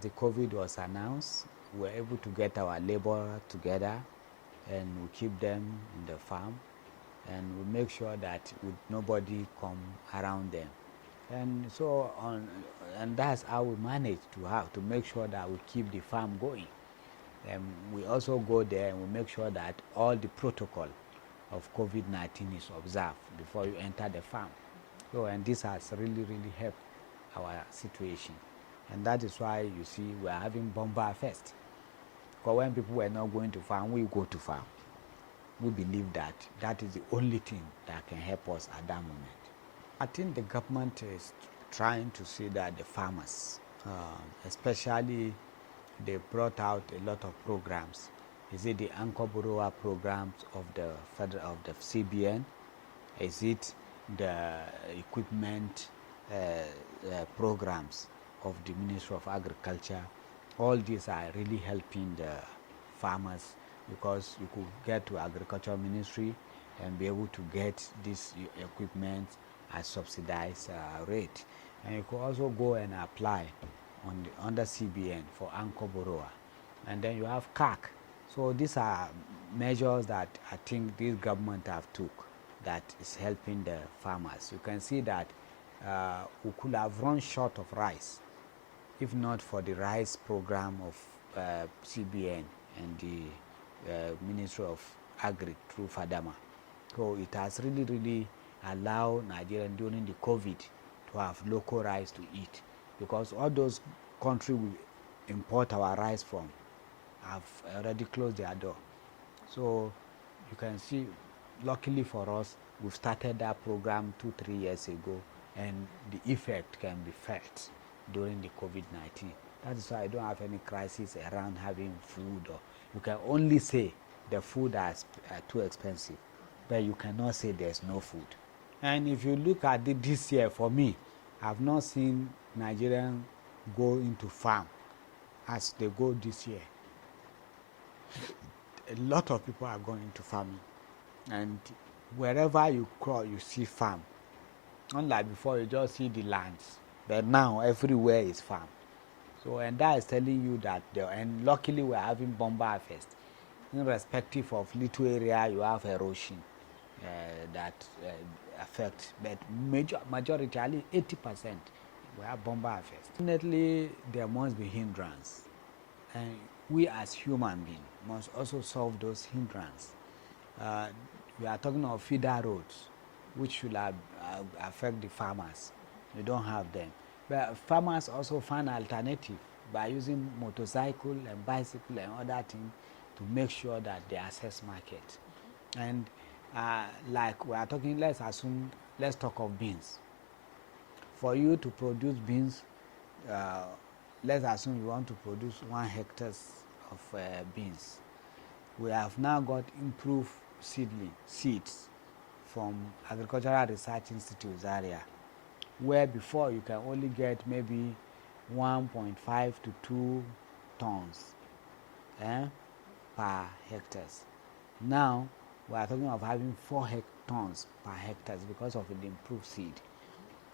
the COVID was announced, we were able to get our labor together and we keep them in the farm and we make sure that nobody come around them. And so on, and that's how we manage to make sure that we keep the farm going. And we also go there and we make sure that all the protocol of COVID-19 is observed before you enter the farm. So, and this has really helped our situation. And that is why you see we are having bomber fest. Because when people were not going to farm, we go to farm. We believe that that is the only thing that can help us at that moment. I think the government is trying to see that the farmers, especially they brought out a lot of programs. Is it the anchor borrower programs of the CBN? Is it the equipment programs of the Ministry of Agriculture? All these are really helping the farmers because you could get to Agriculture Ministry and be able to get this equipment at subsidized rate. And you could also go and apply under CBN for anchor borrower. And then you have CAC. So these are measures that I think this government have took that is helping the farmers. You can see that we could have run short of rice if not for the rice program of CBN and the Ministry of Agri through FADAMA. So it has really allowed Nigerians during the COVID to have local rice to eat, because all those countries we import our rice from have already closed their door. So you can see, luckily for us, we've started that program 2-3 years ago, and the effect can be felt during the COVID-19. That is why I don't have any crisis around having food. Or you can only say the food is too expensive, but you cannot say there's no food. And if you look at it this year, for me, I've not seen Nigerians go into farm as they go this year. A lot of people are going into farming, and wherever you crawl, you see farm. Unlike before, you just see the lands, but now everywhere is farm. So, and that is telling you that, and luckily we're having bomber harvest. Irrespective of little area, you have erosion that affect, but majority, 80%, we have bomber harvest. Definitely, there must be hindrance, and we as human beings must also solve those hindrances. We are talking of feeder roads, which should affect the farmers. We don't have them. But farmers also find alternative by using motorcycle and bicycle and other things to make sure that they access market. And like we are talking, let's talk of beans. For you to produce beans, let's assume you want to produce 1 hectare of beans. We have now got improved seeds from Agricultural Research Institute area, where before you can only get maybe 1.5 to 2 tons per hectares. Now we are talking of having 4 tons per hectares because of the improved seed.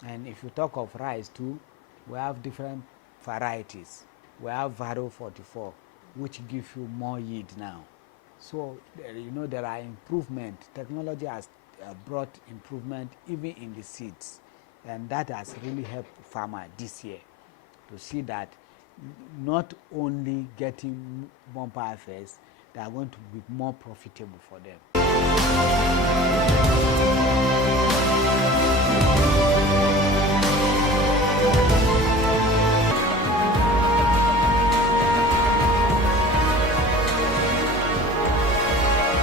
And if you talk of rice too, we have different varieties. We have Varo 44, which gives you more yield now. So there are improvement. Technology has brought improvement even in the seeds, and that has really helped farmer this year to see that not only getting bumper harvest, they are going to be more profitable for them.